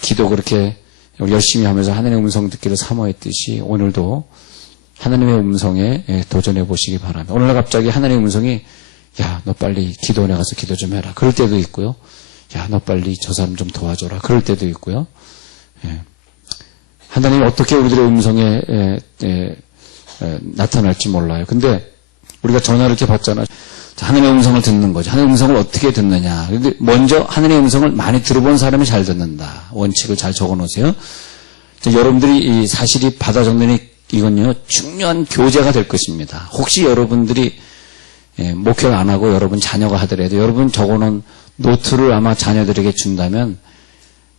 기도 그렇게 열심히 하면서 하나님의 음성 듣기를 사모했듯이 오늘도 하나님의 음성에 도전해 보시기 바랍니다. 오늘 갑자기 하나님의 음성이 야, 너 빨리 기도원에 가서 기도 좀 해라. 그럴 때도 있고요. 야, 너 빨리 저 사람 좀 도와줘라. 그럴 때도 있고요. 하나님이 어떻게 우리들의 음성에 나타날지 몰라요. 근데 우리가 전화를 이렇게 받잖아요. 하나님의 음성을 듣는 거죠. 하나님의 음성을 어떻게 듣느냐. 근데 먼저 하나님의 음성을 많이 들어본 사람이 잘 듣는다. 원칙을 잘 적어 놓으세요. 여러분들이 이 사실이 받아 적는 이건요, 중요한 교재가 될 것입니다. 혹시 여러분들이 목회를 안 하고 여러분 자녀가 하더라도 여러분 적어 놓은 노트를 아마 자녀들에게 준다면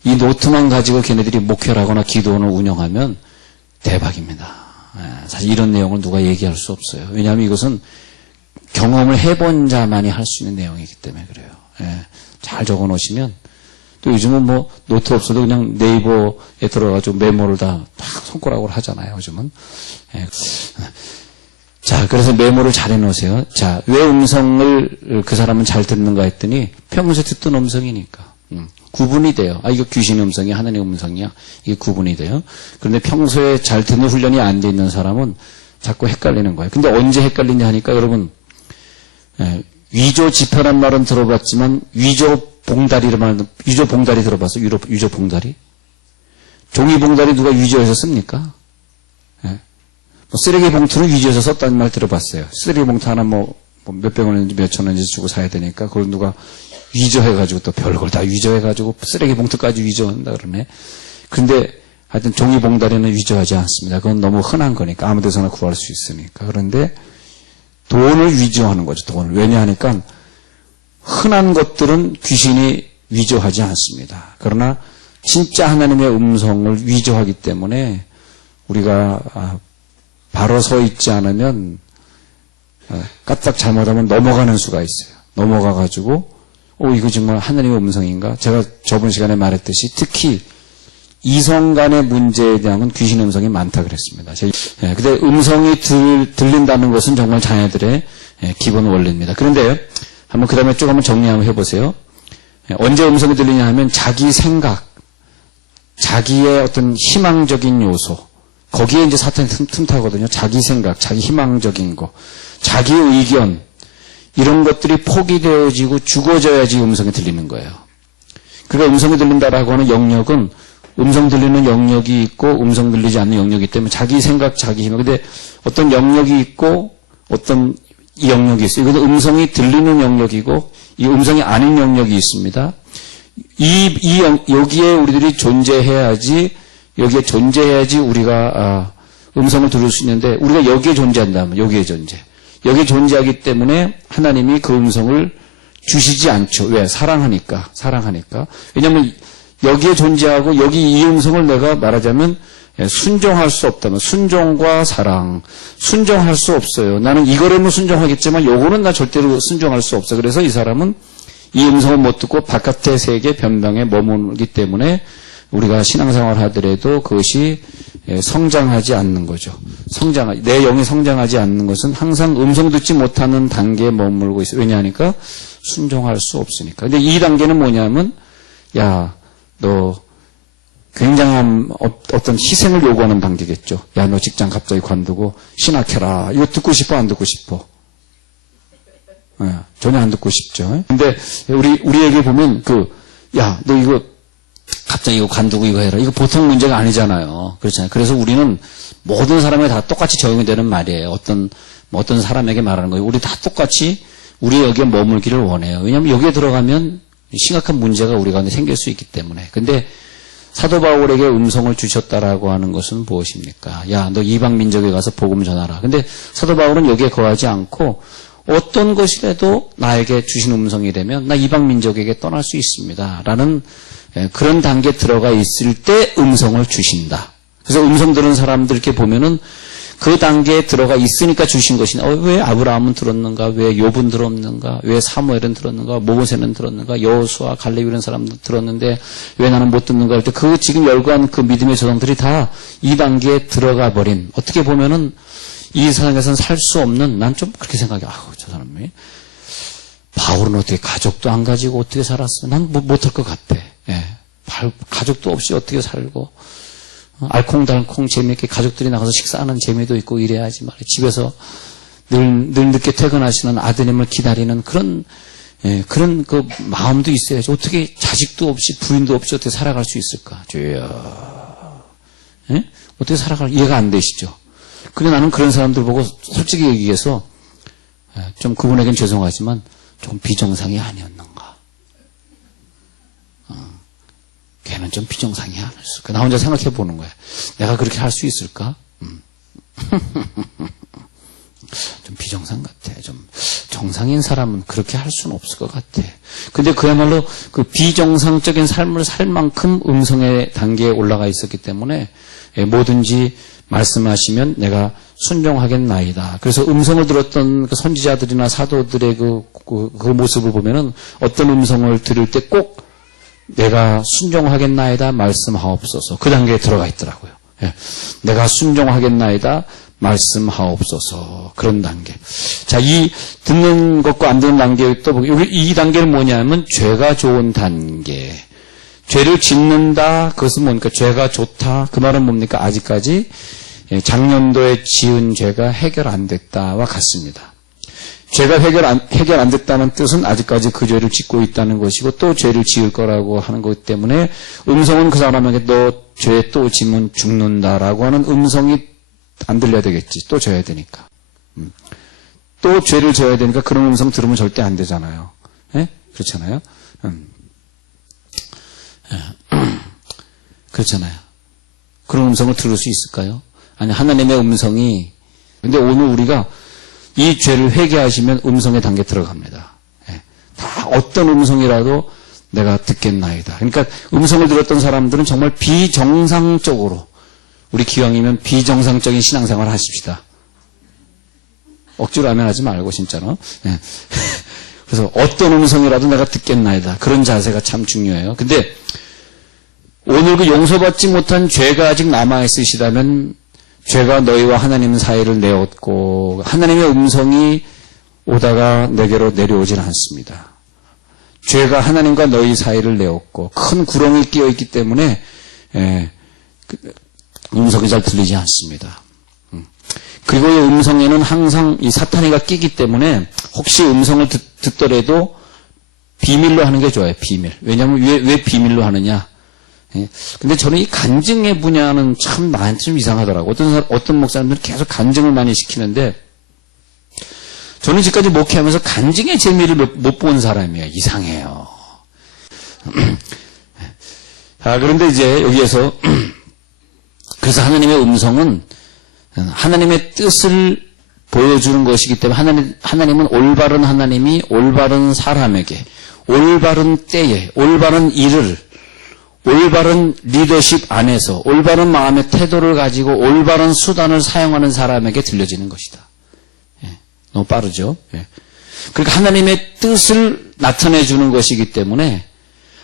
이 노트만 가지고 걔네들이 목회를 하거나 기도원을 운영하면 대박입니다. 사실 이런 내용을 누가 얘기할 수 없어요. 왜냐하면 이것은 경험을 해본 자만이 할 수 있는 내용이기 때문에 그래요. 잘 적어 놓으시면 또 요즘은 뭐 노트 없어도 그냥 네이버에 들어가가지고 메모를 다 손가락으로 하잖아요. 요즘은. 자, 그래서 메모를 잘 해놓으세요. 자, 왜 음성을 그 사람은 잘 듣는가 했더니 평소에 듣던 음성이니까. 구분이 돼요. 아, 이거 귀신의 음성이야, 하나님의 음성이야. 이게 구분이 돼요. 그런데 평소에 잘 듣는 훈련이 안 돼 있는 사람은 자꾸 헷갈리는 거예요. 근데 언제 헷갈리냐 하니까 여러분, 위조 지표란 말은 들어봤지만 위조 봉다리 들어봤어? 위조 봉다리? 종이 봉다리 누가 위조해서 씁니까? 쓰레기 봉투는 위조해서 썼다는 말 들어봤어요. 쓰레기 봉투 하나 몇백 원인지 몇천 원인지 주고 사야 되니까 그걸 누가 위조해가지고 또 별걸 다 위조해가지고 쓰레기 봉투까지 위조한다 그러네. 근데 하여튼 종이 봉다리는 위조하지 않습니다. 그건 너무 흔한 거니까 아무 데서나 구할 수 있으니까. 그런데 돈을 위조하는 거죠. 돈을. 왜냐하니까 흔한 것들은 귀신이 위조하지 않습니다. 그러나 진짜 하나님의 음성을 위조하기 때문에 우리가 바로 서 있지 않으면 까딱 잘못하면 넘어가는 수가 있어요. 넘어가가지고 이거 정말 하나님의 음성인가? 제가 저번 시간에 말했듯이 특히 이성 간의 문제에 대한 건 귀신의 음성이 많다 그랬습니다. 근데 음성이 들린다는 것은 정말 자녀들의 기본 원리입니다. 그런데 한번 그 다음에 쭉 한번 정리 한번 해보세요. 언제 음성이 들리냐 하면 자기 생각, 자기의 어떤 희망적인 요소, 거기에 이제 사탄이 틈타거든요. 자기 생각, 자기 희망적인 거, 자기 의견, 이런 것들이 포기되어지고 죽어져야지 음성이 들리는 거예요. 그러니까 음성이 들린다라고 하는 영역은 음성 들리는 영역이 있고 음성 들리지 않는 영역이기 때문에 자기 생각, 자기 희망. 근데 어떤 영역이 있고 어떤 영역이 있어요. 이것도 음성이 들리는 영역이고 이 음성이 아닌 영역이 있습니다. 여기에 우리들이 존재해야지 우리가 음성을 들을 수 있는데 우리가 여기에 존재한다면 여기에 존재하기 때문에 하나님이 그 음성을 주시지 않죠. 왜? 사랑하니까. 왜냐하면 여기에 존재하고 여기 이 음성을 내가 말하자면 순종할 수 없다면 순종과 사랑 순종할 수 없어요. 나는 이거라면 순종하겠지만 요거는 나 절대로 순종할 수 없어. 그래서 이 사람은 이 음성을 못 듣고 바깥의 세계 변방에 머물기 때문에 우리가 신앙생활 하더라도 그것이 성장하지 않는 거죠. 내 영이 성장하지 않는 것은 항상 음성 듣지 못하는 단계에 머물고 있어요. 왜냐하니까 순종할 수 없으니까. 근데 이 단계는 뭐냐면 야, 너 굉장한 어떤 희생을 요구하는 단계겠죠. 야, 너 직장 갑자기 관두고 신학해라. 이거 듣고 싶어, 안 듣고 싶어? 전혀 안 듣고 싶죠. 근데 우리에게 보면 야, 너 이거 갑자기 이거 관두고 이거 해라. 이거 보통 문제가 아니잖아요. 그렇잖아요. 그래서 우리는 모든 사람에게 다 똑같이 적용이 되는 말이에요. 어떤 사람에게 말하는 거예요. 우리 다 똑같이 우리 여기에 머물기를 원해요. 왜냐하면 여기에 들어가면 심각한 문제가 우리 가운데 생길 수 있기 때문에. 근데 사도 바울에게 음성을 주셨다라고 하는 것은 무엇입니까? 야, 너 이방 민족에 가서 복음 전하라. 근데 사도 바울은 여기에 거하지 않고 어떤 것이라도 나에게 주신 음성이 되면 나 이방 민족에게 떠날 수 있습니다. 라는 그런 단계에 들어가 있을 때 음성을 주신다. 그래서 음성 들은 사람들 이렇게 보면은 그 단계에 들어가 있으니까 주신 것이냐. 왜 아브라함은 들었는가? 왜 욥은 들었는가? 왜 사무엘은 들었는가? 모세는 들었는가? 여호수아, 갈렙 이런 사람들 들었는데 왜 나는 못 듣는가? 할 때 그 지금 열거한 그 믿음의 조상들이 다 이 단계에 들어가 버린, 어떻게 보면은 이 세상에서는 살 수 없는, 난 좀 그렇게 생각해. 저 사람이 바울은 어떻게 가족도 안 가지고 어떻게 살았어? 난 못할 것 같아. 가족도 없이 어떻게 살고, 알콩달콩 재미있게 가족들이 나가서 식사하는 재미도 있고 이래야지 말이에요. 집에서 늘 늦게 퇴근하시는 아드님을 기다리는 그런 그 마음도 있어야지. 어떻게 자식도 없이 부인도 없이 어떻게 살아갈 수 있을까? 주여. 어떻게 이해가 안 되시죠? 근데 나는 그런 사람들 보고 솔직히 얘기해서 좀 그분에겐 죄송하지만 조금 비정상이 아니었는가. 걔는 좀 비정상이 아니었을까. 나 혼자 생각해 보는 거야. 내가 그렇게 할 수 있을까? 좀 비정상 같아. 좀 정상인 사람은 그렇게 할 수는 없을 것 같아. 근데 그야말로 그 비정상적인 삶을 살 만큼 음성의 단계에 올라가 있었기 때문에 뭐든지 말씀하시면 내가 순종하겠나이다. 그래서 음성을 들었던 그 선지자들이나 사도들의 그 모습을 보면은 어떤 음성을 들을 때 꼭 내가 순종하겠나이다 말씀하옵소서. 그 단계에 들어가 있더라고요. 내가 순종하겠나이다 말씀하옵소서. 그런 단계. 자, 이 듣는 것과 안 듣는 단계 또 이 단계는 뭐냐면 죄가 좋은 단계. 죄를 짓는다. 그것은 뭡니까? 죄가 좋다. 그 말은 뭡니까? 아직까지 작년도에 지은 죄가 해결 안 됐다와 같습니다. 죄가 해결 안 됐다는 뜻은 아직까지 그 죄를 짓고 있다는 것이고 또 죄를 지을 거라고 하는 것 때문에 음성은 그 사람에게 너 죄 또 지면 죽는다라고 하는 음성이 안 들려야 되겠지. 또 져야 되니까. 또 죄를 져야 되니까 그런 음성 들으면 절대 안 되잖아요. 그렇잖아요. 그렇잖아요. 그런 음성을 들을 수 있을까요? 아니, 하나님의 음성이, 근데 오늘 우리가 이 죄를 회개하시면 음성의 단계에 들어갑니다. 다 어떤 음성이라도 내가 듣겠나이다. 그러니까 음성을 들었던 사람들은 정말 비정상적으로, 우리 기왕이면 비정상적인 신앙생활을 하십시다. 억지로 하면 하지 말고 진짜로. 그래서 어떤 음성이라도 내가 듣겠나이다. 그런 자세가 참 중요해요. 근데 오늘 그 용서받지 못한 죄가 아직 남아있으시다면 죄가 너희와 하나님 사이를 내었고 하나님의 음성이 오다가 내게로 내려오질 않습니다. 죄가 하나님과 너희 사이를 내었고 큰 구렁이 끼어있기 때문에 음성이 잘 들리지 않습니다. 그리고 이 음성에는 항상 이 사탄이가 끼기 때문에 혹시 음성을 듣더라도 비밀로 하는 게 좋아요. 비밀. 왜냐하면 왜 비밀로 하느냐. 근데 저는 이 간증의 분야는 참 나한테 좀 이상하더라고요. 어떤 목사님들은 계속 간증을 많이 시키는데 저는 지금까지 목회하면서 간증의 재미를 못 본 사람이에요. 이상해요. 그런데 이제 여기에서 그래서 하나님의 음성은 하나님의 뜻을 보여주는 것이기 때문에 하나님은 올바른 하나님이 올바른 사람에게 올바른 때에 올바른 일을 올바른 리더십 안에서 올바른 마음의 태도를 가지고 올바른 수단을 사용하는 사람에게 들려지는 것이다. 너무 빠르죠? 그러니까 하나님의 뜻을 나타내 주는 것이기 때문에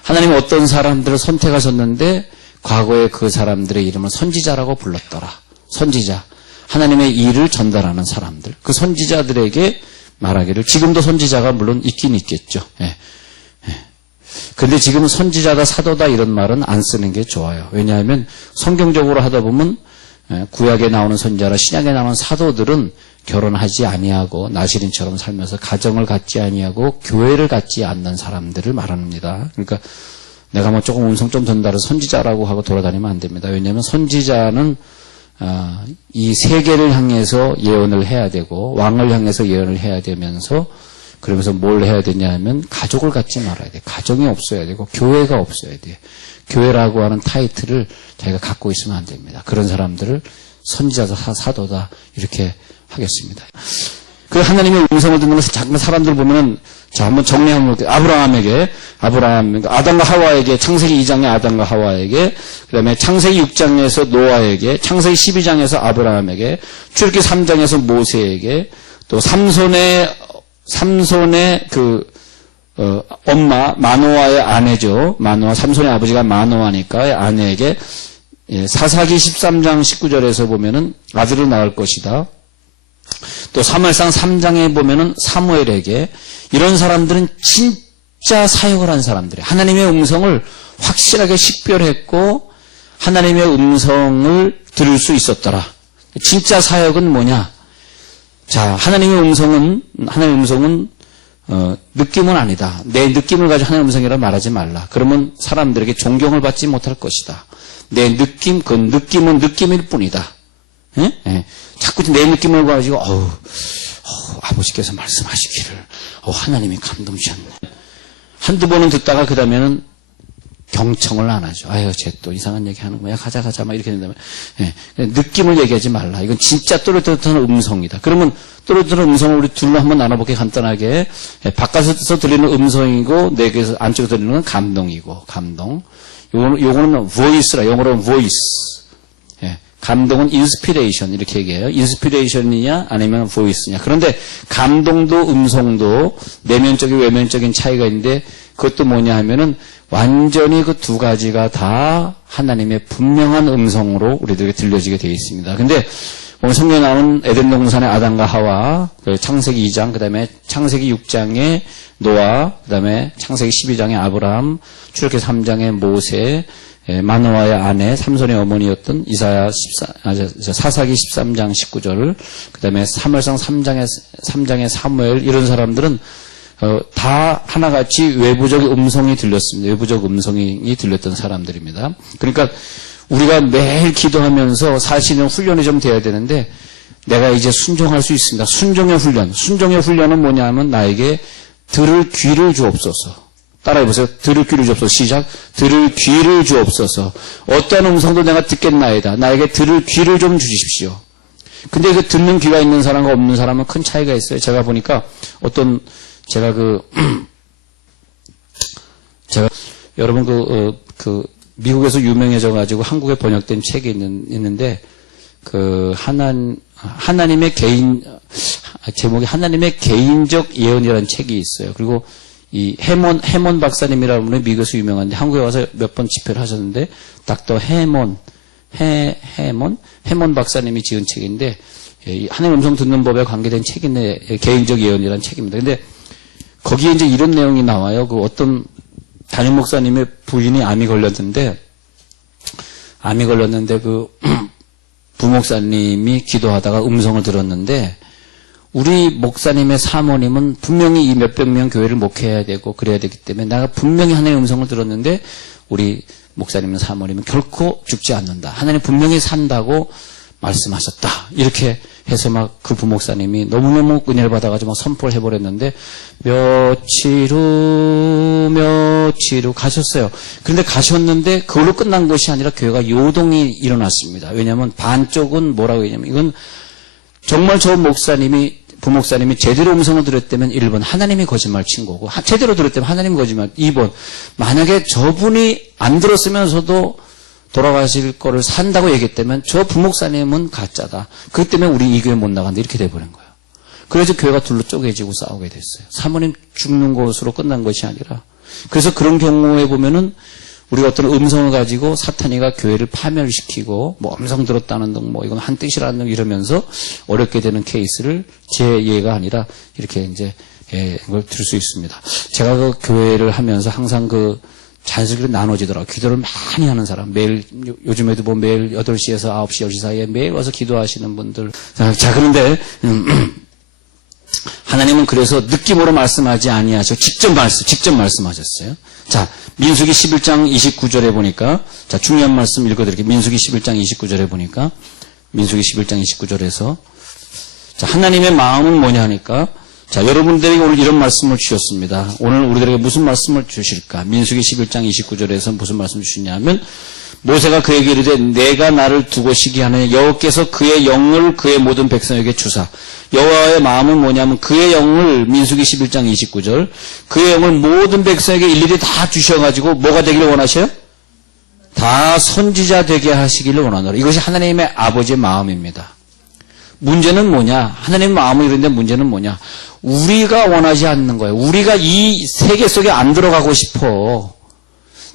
하나님은 어떤 사람들을 선택하셨는데 과거에 그 사람들의 이름을 선지자라고 불렀더라. 선지자. 하나님의 일을 전달하는 사람들. 그 선지자들에게 말하기를 지금도 선지자가 물론 있긴 있겠죠. 그런데 지금 선지자다 사도다 이런 말은 안 쓰는 게 좋아요. 왜냐하면 성경적으로 하다 보면 구약에 나오는 선지자라 신약에 나오는 사도들은 결혼하지 아니하고 나시린처럼 살면서 가정을 갖지 아니하고 교회를 갖지 않는 사람들을 말합니다. 그러니까 내가 뭐 조금 음성 좀 든다 해서 선지자라고 하고 돌아다니면 안 됩니다. 왜냐하면 선지자는 이 세계를 향해서 예언을 해야 되고 왕을 향해서 예언을 해야 되면서 그러면서 뭘 해야 되냐 하면 가족을 갖지 말아야 돼. 가정이 없어야 되고 교회가 없어야 돼. 교회라고 하는 타이틀을 자기가 갖고 있으면 안 됩니다. 그런 사람들을 선지자다 사도다 이렇게 하겠습니다. 그 하나님의 음성을 듣는 것을 작은 사람들 보면은 자 한번 정리하면 볼게요. 아브라함, 아담과 하와에게 창세기 2장의 아담과 하와에게 그다음에 창세기 6장에서 노아에게 창세기 12장에서 아브라함에게 출애굽기 3장에서 모세에게 또 삼손의 엄마 마노아의 아내죠. 삼손의 아버지가 마노아니까 아내에게 사사기 13장 19절에서 보면은 아들을 낳을 것이다. 또 사무엘상 3장에 보면은 사무엘에게 이런 사람들은 진짜 사역을 한 사람들이에요. 하나님의 음성을 확실하게 식별했고 하나님의 음성을 들을 수 있었더라. 진짜 사역은 뭐냐? 자, 하나님의 음성은 느낌은 아니다. 내 느낌을 가지고 하나님의 음성이라 말하지 말라. 그러면 사람들에게 존경을 받지 못할 것이다. 내 느낌, 그 느낌은 느낌일 뿐이다. 예? 예. 자꾸 내 느낌을 가지고 아버지께서 말씀하시기를 하나님이 감동 주셨네. 한두 번은 듣다가 그 다음에는 경청을 안 하죠. 아유, 쟤 또 이상한 얘기 하는 거야. 가자, 막 이렇게 된다면. 예. 느낌을 얘기하지 말라. 이건 진짜 또렷한 음성이다. 그러면 또렷한 음성을 우리 둘로 한번 나눠볼게, 간단하게. 예. 바깥에서 들리는 음성이고, 내게서 안쪽에서 들리는 건 감동이고, 감동. 요거는 voice라, 영어로는 voice. 예. 감동은 inspiration, 이렇게 얘기해요. inspiration이냐, 아니면 voice냐. 그런데 감동도 음성도 내면적인, 외면적인 차이가 있는데, 그것도 뭐냐 하면은, 완전히 그 두 가지가 다 하나님의 분명한 음성으로 우리들에게 들려지게 되어 있습니다. 근데 오늘 성경에 나오는 에덴 동산의 아담과 하와, 창세기 2장, 그 다음에 창세기 6장의 노아, 그 다음에 창세기 12장의 아브라함, 출애굽기 3장의 모세, 마노아의 아내, 삼손의 어머니였던 사사기 13장 19절, 그 다음에 사무엘상 3장의 사무엘, 이런 사람들은 다 하나같이 외부적 음성이 들렸습니다. 외부적 음성이 들렸던 사람들입니다. 그러니까 우리가 매일 기도하면서 사실은 훈련이 좀 돼야 되는데 내가 이제 순종할 수 있습니다. 순종의 훈련. 순종의 훈련은 뭐냐 하면 나에게 들을 귀를 주옵소서. 따라해보세요. 들을 귀를 주옵소서. 시작. 들을 귀를 주옵소서. 어떠한 음성도 내가 듣겠나이다. 나에게 들을 귀를 좀 주십시오. 근데 그 듣는 귀가 있는 사람과 없는 사람은 큰 차이가 있어요. 제가 보니까 제가 여러분 미국에서 유명해져가지고 한국에 번역된 책이 있는데, 하나님의 제목이 하나님의 개인적 예언이라는 책이 있어요. 그리고 이 해몬 박사님이라는 분이 미국에서 유명한데, 한국에 와서 몇 번 집회를 하셨는데, 닥터 해몬 박사님이 지은 책인데, 하나님 음성 듣는 법에 관계된 책인데, 개인적 예언이라는 책입니다. 근데, 거기에 이제 이런 내용이 나와요. 어떤 담임 목사님의 부인이 암이 걸렸는데 부목사님이 기도하다가 음성을 들었는데, 우리 목사님의 사모님은 분명히 이 몇백 명 교회를 목회해야 되고 그래야 되기 때문에 내가 분명히 하나님의 음성을 들었는데 우리 목사님의 사모님은 결코 죽지 않는다. 하나님 분명히 산다고 말씀하셨다. 이렇게 해서 그 부목사님이 너무너무 은혜를 받아가지고 선포를 해버렸는데, 며칠 후 가셨어요. 그런데 가셨는데 그걸로 끝난 것이 아니라 교회가 요동이 일어났습니다. 왜냐하면 반쪽은 뭐라고 했냐면, 이건 정말 저 부목사님이 제대로 음성을 들었다면 1번 하나님이 거짓말 친 거고, 제대로 들었다면 하나님이 거짓말, 2번 만약에 저분이 안 들었으면서도 돌아가실 거를 산다고 얘기했다면 저 부목사님은 가짜다. 그렇기 때문에 우리 이 교회 못 나간다. 이렇게 돼버린 거예요. 그래서 교회가 둘로 쪼개지고 싸우게 됐어요. 사모님 죽는 것으로 끝난 것이 아니라. 그래서 그런 경우에 보면은 우리가 어떤 음성을 가지고 사탄이가 교회를 파멸시키고 음성 들었다는 등 이건 한 뜻이라는 등 이러면서 어렵게 되는 케이스를 제 예가 아니라 이렇게 이제 이걸 들 수 있습니다. 제가 교회를 하면서 항상 자연스럽게 나눠지더라고요. 기도를 많이 하는 사람. 매일, 요즘에도 매일 8시에서 9시, 10시 사이에 매일 와서 기도하시는 분들. 자, 그런데, 하나님은 그래서 느낌으로 말씀하지 아니하시고 직접 말씀하셨어요. 자, 민수기 11장 29절에 보니까, 자, 중요한 말씀 읽어드릴게요. 민수기 11장 29절에 보니까, 민수기 11장 29절에서, 자, 하나님의 마음은 뭐냐 하니까, 자, 여러분들에게 오늘 이런 말씀을 주셨습니다. 오늘 우리들에게 무슨 말씀을 주실까? 민수기 11장 29절에서 무슨 말씀을 주시냐면, 모세가 그에게 이르되 내가 나를 두고 시기하느냐, 여호와께서 그의 영을 그의 모든 백성에게 주사. 여호와의 마음은 뭐냐면 그의 영을, 민수기 11장 29절, 그의 영을 모든 백성에게 일일이 다 주셔가지고 뭐가 되기를 원하셔요? 다 선지자 되게 하시기를 원하노라. 이것이 하나님의 아버지의 마음입니다. 문제는 뭐냐? 하나님의 마음은 이런데 문제는 뭐냐? 우리가 원하지 않는 거예요. 우리가 이 세계 속에 안 들어가고 싶어.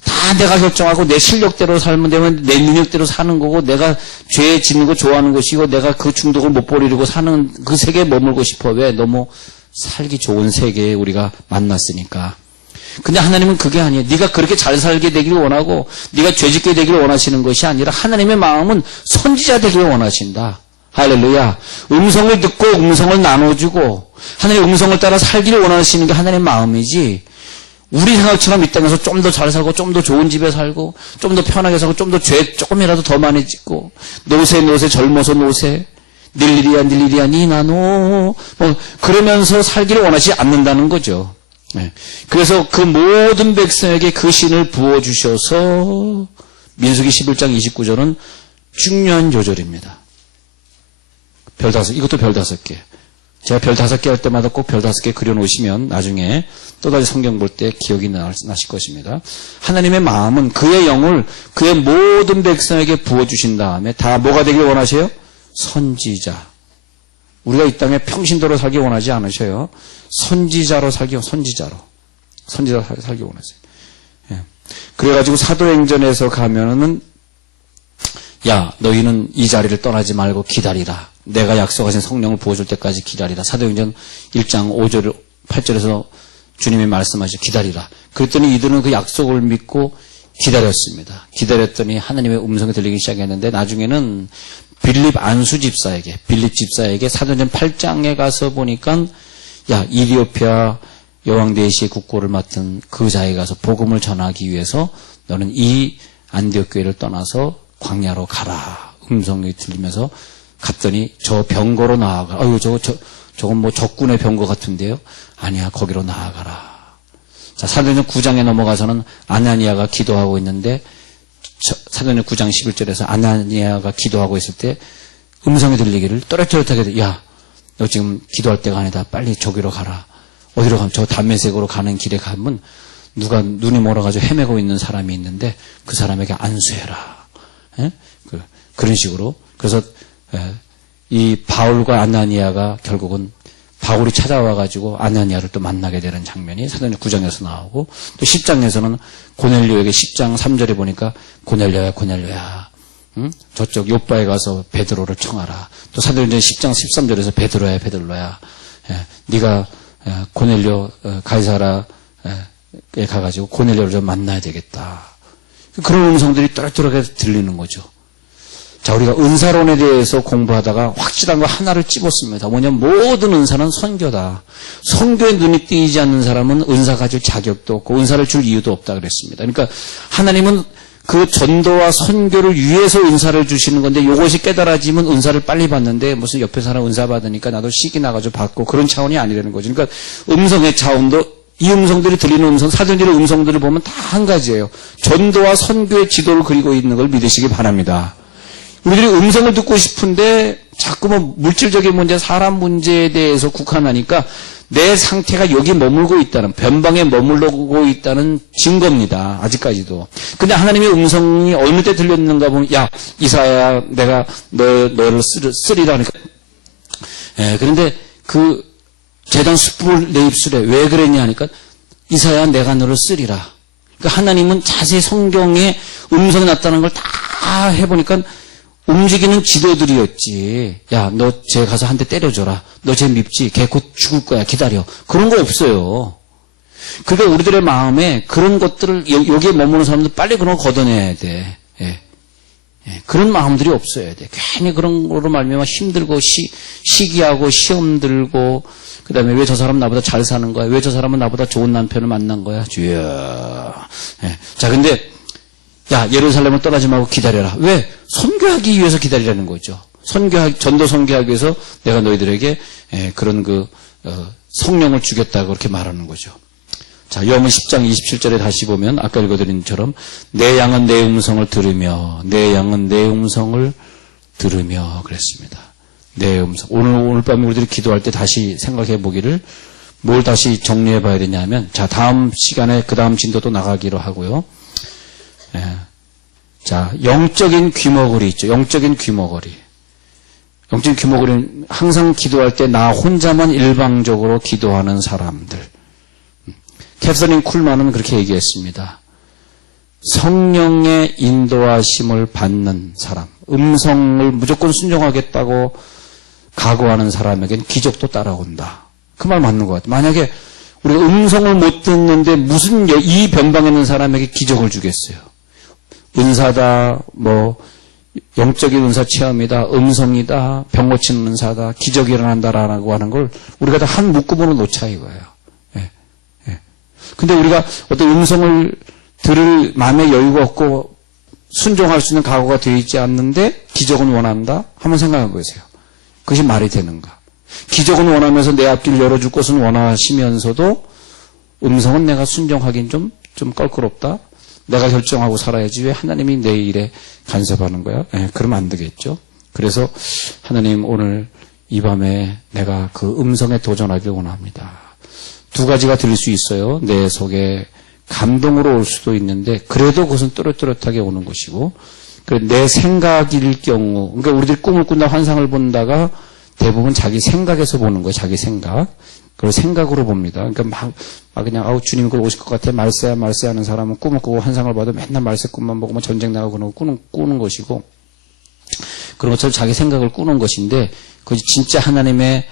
다 내가 결정하고 내 실력대로 살면 되면 내 능력대로 사는 거고, 내가 죄 짓는 거 좋아하는 것이고, 내가 그 중독을 못 버리고 사는 그 세계에 머물고 싶어. 왜? 너무 살기 좋은 세계에 우리가 만났으니까. 근데 하나님은 그게 아니에요. 네가 그렇게 잘 살게 되기를 원하고 네가 죄짓게 되기를 원하시는 것이 아니라 하나님의 마음은 선지자 되기를 원하신다. 할렐루야. 음성을 듣고 음성을 나눠주고 하나님의 음성을 따라 살기를 원하시는 게 하나님의 마음이지, 우리 생각처럼 이 땅에서 좀 더 잘 살고 좀 더 좋은 집에 살고 좀 더 편하게 살고 좀 더 죄 조금이라도 더 많이 짓고 노세 젊어서 노세 닐리리야 니나노 뭐 그러면서 살기를 원하지 않는다는 거죠. 네. 그래서 그 모든 백성에게 그 신을 부어주셔서 민수기 11장 29절은 중요한 요절입니다. 이것도 별 5개. 제가 별 5개 할 때마다 꼭 별 5개 그려놓으시면 나중에 또다시 성경 볼 때 기억이 나실 것입니다. 하나님의 마음은 그의 영을 그의 모든 백성에게 부어주신 다음에 다 뭐가 되길 원하세요? 선지자. 우리가 이 땅에 평신도로 살기 원하지 않으셔요. 선지자로 살기 원하세요. 예. 그래가지고 사도행전에서 가면은 야, 너희는 이 자리를 떠나지 말고 기다리라. 내가 약속하신 성령을 부어줄 때까지 기다리라. 사도행전 1장 5절, 8절에서 주님이 말씀하시죠. 기다리라. 그랬더니 이들은 그 약속을 믿고 기다렸습니다. 기다렸더니 하나님의 음성이 들리기 시작했는데 나중에는 빌립 집사에게 사도행전 8장에 가서 보니까 야, 이디오피아 여왕대시의 국고를 맡은 그 자에 가서 복음을 전하기 위해서 너는 이 안디옥 교회를 떠나서 광야로 가라. 음성이 들리면서 갔더니 저 병거로 나아가라. 저건 뭐 적군의 병거 같은데요. 아니야, 거기로 나아가라. 자, 사도행전 9장에 넘어가서는 아나니아가 기도하고 있는데 사도행전 9장 11절에서 아나니아가 기도하고 있을 때 음성이 들리기를 또렷하게 야, 너 지금 기도할 때가 아니다. 빨리 저기로 가라. 어디로 가면 저 담메색으로 가는 길에 가면 누가 눈이 멀어가지고 헤매고 있는 사람이 있는데 그 사람에게 안수해라. 예? 그런 식으로. 그래서 이 바울과 아나니아가 결국은 바울이 찾아와가지고 아나니아를 또 만나게 되는 장면이 사도행전 9장에서 나오고 또 10장에서는 고넬료에게 10장 3절에 보니까 고넬료야. 응? 저쪽 요바에 가서 베드로를 청하라. 또 사도행전 10장 13절에서 베드로야. 네가 고넬료 가이사라에 가가지고 고넬료를 좀 만나야 되겠다. 그런 음성들이 또렷하게 들리는 거죠. 자, 우리가 은사론에 대해서 공부하다가 확실한 거 하나를 찝었습니다. 뭐냐면 모든 은사는 선교다. 선교에 눈이 띄지 않는 사람은 은사 가질 자격도 없고 은사를 줄 이유도 없다 그랬습니다. 그러니까 하나님은 그 전도와 선교를 위해서 은사를 주시는 건데 이것이 깨달아지면 은사를 빨리 받는데 무슨 옆에 사람 은사 받으니까 나도 시기 나가지고 받고 그런 차원이 아니라는 거죠. 그러니까 음성의 차원도 이 음성들이 들리는 음성, 사도행전의 음성들을 보면 다 한 가지예요. 전도와 선교의 지도를 그리고 있는 걸 믿으시기 바랍니다. 우리들이 음성을 듣고 싶은데 자꾸 뭐 물질적인 문제, 사람 문제에 대해서 국한하니까 내 상태가 여기 머물고 있다는, 변방에 머물고 있다는 증거입니다. 아직까지도. 근데 하나님의 음성이 어느 때 들렸는가 보면 야, 이사야 내가 너를 쓰리라 하니까 그런데 그 제단 숯불 내 입술에 왜 그랬냐 하니까 이사야 내가 너를 쓰리라. 그러니까 하나님은 자세히 성경에 음성이 났다는 걸 다 해보니까 움직이는 지도들이었지. 야, 너 쟤 가서 한 대 때려줘라. 너 쟤 밉지? 걔 곧 죽을 거야. 기다려. 그런 거 없어요. 그러니까 우리들의 마음에 그런 것들을 여기에 머무는 사람들 빨리 그런 거 걷어내야 돼. 그런 마음들이 없어야 돼. 괜히 그런 거로 말미암아 힘들고 시기하고 시험 들고 그다음에 왜 저 사람 나보다 잘 사는 거야? 왜 저 사람은 나보다 좋은 남편을 만난 거야? 주여. 자, 근데 야, 예루살렘을 떠나지 말고 기다려라. 왜? 선교하기 위해서 기다리라는 거죠. 전도 선교하기 위해서 내가 너희들에게 그런 성령을 주겠다고 그렇게 말하는 거죠. 자, 요한복음 10장 27절에 다시 보면 아까 읽어드린 것처럼 내 양은 내 음성을 들으며 내 양은 내 음성을 들으며 그랬습니다. 내 음성. 오늘 밤에 우리들이 기도할 때 다시 생각해 보기를 뭘 다시 정리해 봐야 되냐면 자, 다음 시간에 그 다음 진도도 나가기로 하고요. 자, 영적인 귀머거리 있죠. 영적인 귀머거리는 항상 기도할 때 나 혼자만 일방적으로 기도하는 사람들. 캐서린 쿨만은 그렇게 얘기했습니다. 성령의 인도하심을 받는 사람, 음성을 무조건 순종하겠다고 각오하는 사람에겐 기적도 따라온다. 그 말 맞는 것 같아요. 만약에 우리가 음성을 못 듣는데 무슨 이 변방에 있는 사람에게 기적을 주겠어요. 은사다, 영적인 은사 체험이다, 음성이다, 병 고치는 은사다, 기적이 일어난다라고 하는 걸 우리가 다 한 묶음으로 놓자 이거예요. 예. 예. 근데 우리가 어떤 음성을 들을 마음의 여유가 없고 순종할 수 있는 각오가 되어 있지 않는데 기적은 원한다? 한번 생각해 보세요. 그것이 말이 되는가? 기적은 원하면서 내 앞길 열어줄 것은 원하시면서도 음성은 내가 순종하긴 좀 껄끄럽다? 내가 결정하고 살아야지 왜 하나님이 내 일에 간섭하는 거야? 그러면 안 되겠죠. 그래서 하나님 오늘 이 밤에 내가 그 음성에 도전하길 원합니다. 두 가지가 들릴 수 있어요. 내 속에 감동으로 올 수도 있는데 그래도 그것은 또렷또렷하게 오는 것이고 내 생각일 경우 그러니까 우리들이 꿈을 꾼다 환상을 본다가 대부분 자기 생각에서 보는 거예요. 자기 생각. 그걸 생각으로 봅니다. 그러니까 막 그냥 주님 그걸 오실 것 같아 말세 하는 사람은 꿈을 꾸고 환상을 봐도 맨날 말세 꿈만 보고 전쟁 나가고 그런 거 꾸는 것이고 그런 것처럼 자기 생각을 꾸는 것인데 그것이 진짜 하나님의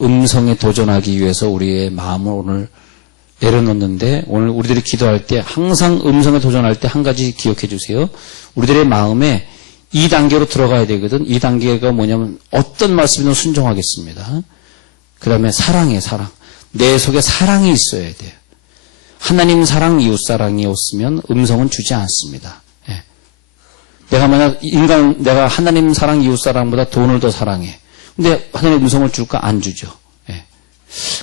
음성에 도전하기 위해서 우리의 마음을 오늘 내려놓는데 오늘 우리들이 기도할 때 항상 음성에 도전할 때 한 가지 기억해 주세요. 우리들의 마음에 2단계로 들어가야 되거든. 2단계가 뭐냐면 어떤 말씀이든 순종하겠습니다. 그 다음에 사랑이에요. 사랑. 내 속에 사랑이 있어야 돼요. 하나님 사랑, 이웃 사랑이 없으면 음성은 주지 않습니다. 예. 내가 하나님 사랑, 이웃 사랑보다 돈을 더 사랑해. 근데 하나님 음성을 줄까? 안 주죠. 예.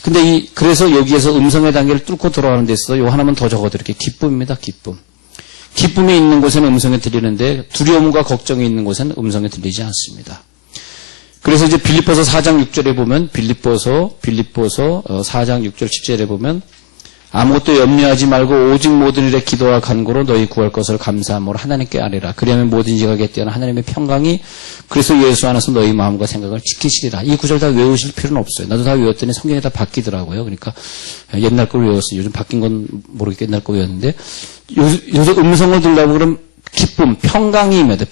근데 그래서 여기에서 음성의 단계를 뚫고 들어가는 데 있어서 요 하나만 더 적어드릴게요. 기쁨입니다. 기쁨. 기쁨이 있는 곳에는 음성이 들리는데 두려움과 걱정이 있는 곳에는 음성이 들리지 않습니다. 그래서 이제 빌립보서 4장 6절에 보면 빌립보서 4장 6절 10절에 보면 아무것도 염려하지 말고 오직 모든 일에 기도와 간구로 너희 구할 것을 감사함으로 하나님께 아뢰라. 그리하면 모든 지각에 뛰어난 하나님의 평강이 그리스도 예수 안에서 너희 마음과 생각을 지키시리라. 이 구절 다 외우실 필요는 없어요. 나도 다 외웠더니 성경에 다 바뀌더라고요. 그러니까 옛날 걸 외웠어요. 요즘 바뀐 건 모르겠고 옛날 거 외웠는데 요새 음성을 들으려고 그러면 기쁨, 평강이 임해야 돼.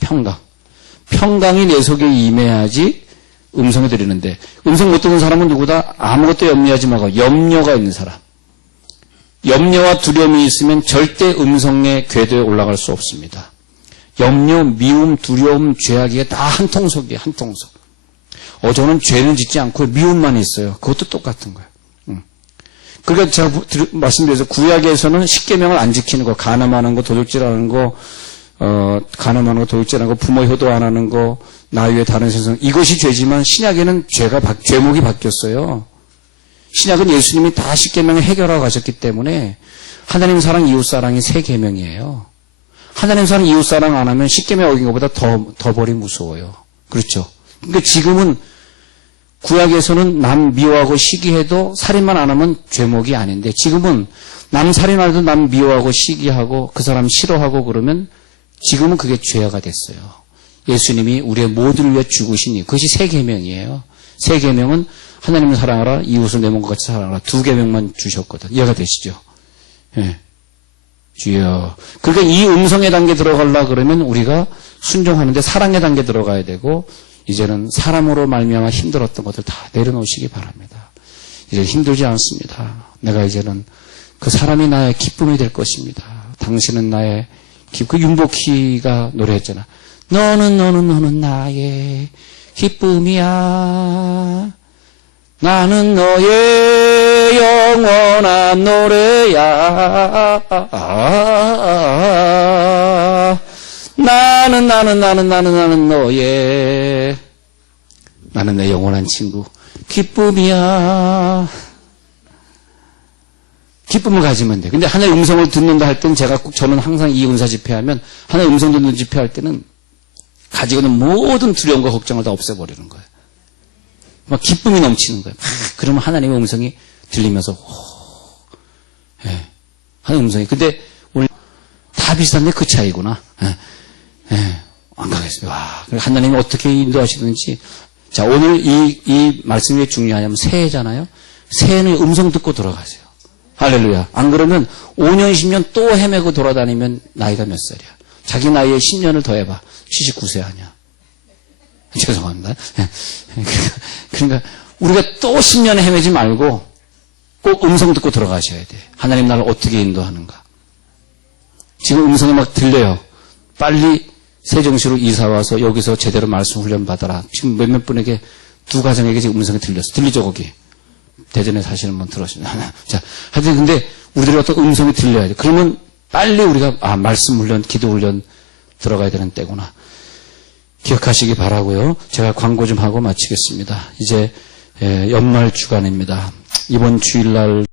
평강이 내 속에 임해야지 음성을 들리는데 음성 못 듣는 사람은 누구다? 아무것도 염려하지 말고 염려가 있는 사람. 염려와 두려움이 있으면 절대 음성의 궤도에 올라갈 수 없습니다. 염려, 미움, 두려움, 죄악이 다 한 통속이에요. 한 통속. 저는 죄는 짓지 않고 미움만 있어요. 그것도 똑같은 거예요. 그러니까 제가 말씀드려서 구약에서는 십계명을 안 지키는 거, 간음하는 거, 도둑질하는 거, 도둑질하는 거, 부모 효도 안 하는 거, 나 외에 다른 세상 이것이 죄지만 신약에는 죄목이 바뀌었어요. 신약은 예수님이 다 십계명을 해결하고 가셨기 때문에 하나님 사랑, 이웃 사랑이 세 계명이에요. 하나님 사랑, 이웃 사랑 안 하면 십계명 어긴 것보다 더 벌이 무서워요. 그렇죠? 그러니까 지금은 구약에서는 남 미워하고 시기해도 살인만 안 하면 죄목이 아닌데 지금은 남 살인해도 남 미워하고 시기하고 그 사람 싫어하고 그러면 지금은 그게 죄가 됐어요. 예수님이 우리의 모두를 위해 죽으시니 그것이 세 계명이에요. 세 계명은 하나님을 사랑하라, 이웃을 내 몸과 같이 사랑하라. 두 계명만 주셨거든. 이해가 되시죠? 예. 주여. 그러니까 이 음성의 단계 들어가려 그러면 우리가 순종하는데 사랑의 단계 들어가야 되고 이제는 사람으로 말미암아 힘들었던 것들 다 내려놓으시기 바랍니다. 이제 힘들지 않습니다. 내가 이제는 그 사람이 나의 기쁨이 될 것입니다. 당신은 나의 그 윤복희가 노래했잖아. 너는 나의 기쁨이야. 나는 너의 영원한 노래야. 나는 너의 나는 내 영원한 친구 기쁨이야. 기쁨을 가지면 돼. 근데 하나의 음성을 듣는다 할 때는 저는 항상 이 은사 집회하면 하나의 음성 듣는 집회할 때는 가지고 있는 모든 두려움과 걱정을 다 없애버리는 거예요. 막 기쁨이 넘치는 거예요. 그러면 하나님의 음성이 들리면서 예. 하나님의 음성이. 근데 오늘 다 비슷한데 그 차이구나. 안 가겠어요. 와, 하나님이 어떻게 인도하시든지. 자, 오늘 이 말씀이 왜 중요하냐면 새해잖아요. 새해는 음성 듣고 돌아가세요. 할렐루야. 안 그러면 5년, 10년 또 헤매고 돌아다니면 나이가 몇 살이야. 자기 나이에 10년을 더 해봐. 79세 하냐. 죄송합니다. 그러니까 우리가 또 10년 헤매지 말고 꼭 음성 듣고 들어가셔야 돼. 하나님 나를 어떻게 인도하는가. 지금 음성이 막 들려요. 빨리 세종시로 이사와서 여기서 제대로 말씀 훈련 받아라. 지금 몇몇 분에게 두 가정에게 지금 음성이 들렸어. 들리죠, 거기? 대전에 사시는 분 들으시면. 자, 하여튼 근데 우리들이 어떤 음성이 들려야 돼. 그러면 빨리 우리가, 말씀 훈련, 기도 훈련 들어가야 되는 때구나. 기억하시기 바라고요. 제가 광고 좀 하고 마치겠습니다. 이제 연말 주간입니다. 이번 주일날